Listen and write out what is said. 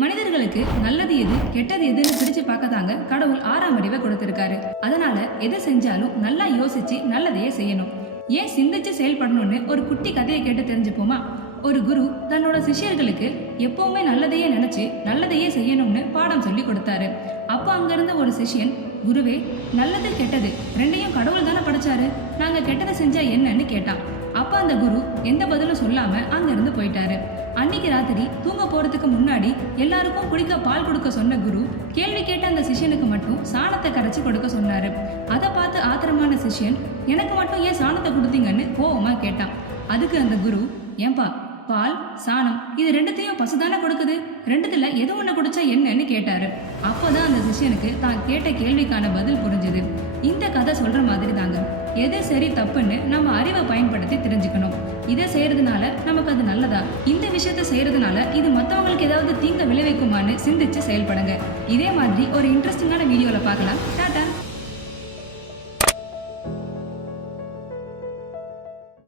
மனிதர்களுக்கு நல்லது எது கெட்டது எதுன்னு பிரிச்சு பார்க்கதாங்க கடவுள் 6ஆம் அறிவை கொடுத்திருக்காரு. அதனால எதை செஞ்சாலும் நல்லா யோசிச்சு நல்லதையே செய்யணும். ஏன் சிந்திச்சு செயல்படணும்னு ஒரு குட்டி கதையை கேட்டு தெரிஞ்சுப்போமா? ஒரு குரு தன்னோட சிஷ்யர்களுக்கு எப்பவுமே நல்லதையே நினைச்சு நல்லதையே செய்யணும்னு பாடம் சொல்லி கொடுத்தாரு. அப்ப அங்க இருந்த ஒரு சிஷ்யன், குருவே, நல்லது கெட்டது ரெண்டையும் கடவுள் தானே படைச்சாரு, நாங்க கெட்டதை செஞ்சா என்னன்னு கேட்டான். அப்ப அந்த குரு எந்த பதிலும் சொல்லாம அங்க இருந்து போயிட்டாரு. அன்னைக்கு ராத்திரி தூங்க போறதுக்கு முன்னாடி எல்லாருக்கும் குடிக்க பால் கொடுக்க சொன்ன குரு கேள்வி கேட்ட அந்த சிஷ்யனுக்கு மட்டும் சாணத்தை கரைச்சி கொடுக்க சொன்னாரு. அதை பார்த்து ஆத்திரமான சிஷ்யன், எனக்கு மட்டும் ஏன் சாணத்தை கொடுத்தீங்கன்னு கோவமா கேட்டான். அதுக்கு அந்த குரு, ஏன்பா, பால் சாணம் இது ரெண்டுத்தையும் பசுதானே கொடுக்குது, ரெண்டுத்துல எது ஒண்ணு குடிச்சா என்னன்னு கேட்டாரு. அப்போதான் அந்த சிஷ்யனுக்கு தான் கேட்ட கேள்விக்கான பதில் புரிஞ்சுது. இந்த கதை சொல்ற மாதிரி தாங்க, எது சரி தப்புன்னு நம்ம அறிவை பயன்படுத்தி தெரிஞ்சுக்கணும். இதை செய்யறதுனால நமக்கு அது நல்லதா, இந்த விஷயத்த செய்யறதுனால இது மற்றவங்களுக்கு ஏதாவது தீங்க விளைவிக்குமான்னு சிந்திச்சு செயல்படுங்க. இதே மாதிரி ஒரு இன்ட்ரெஸ்டிங்கான வீடியோல பார்க்கலாம். டாடா.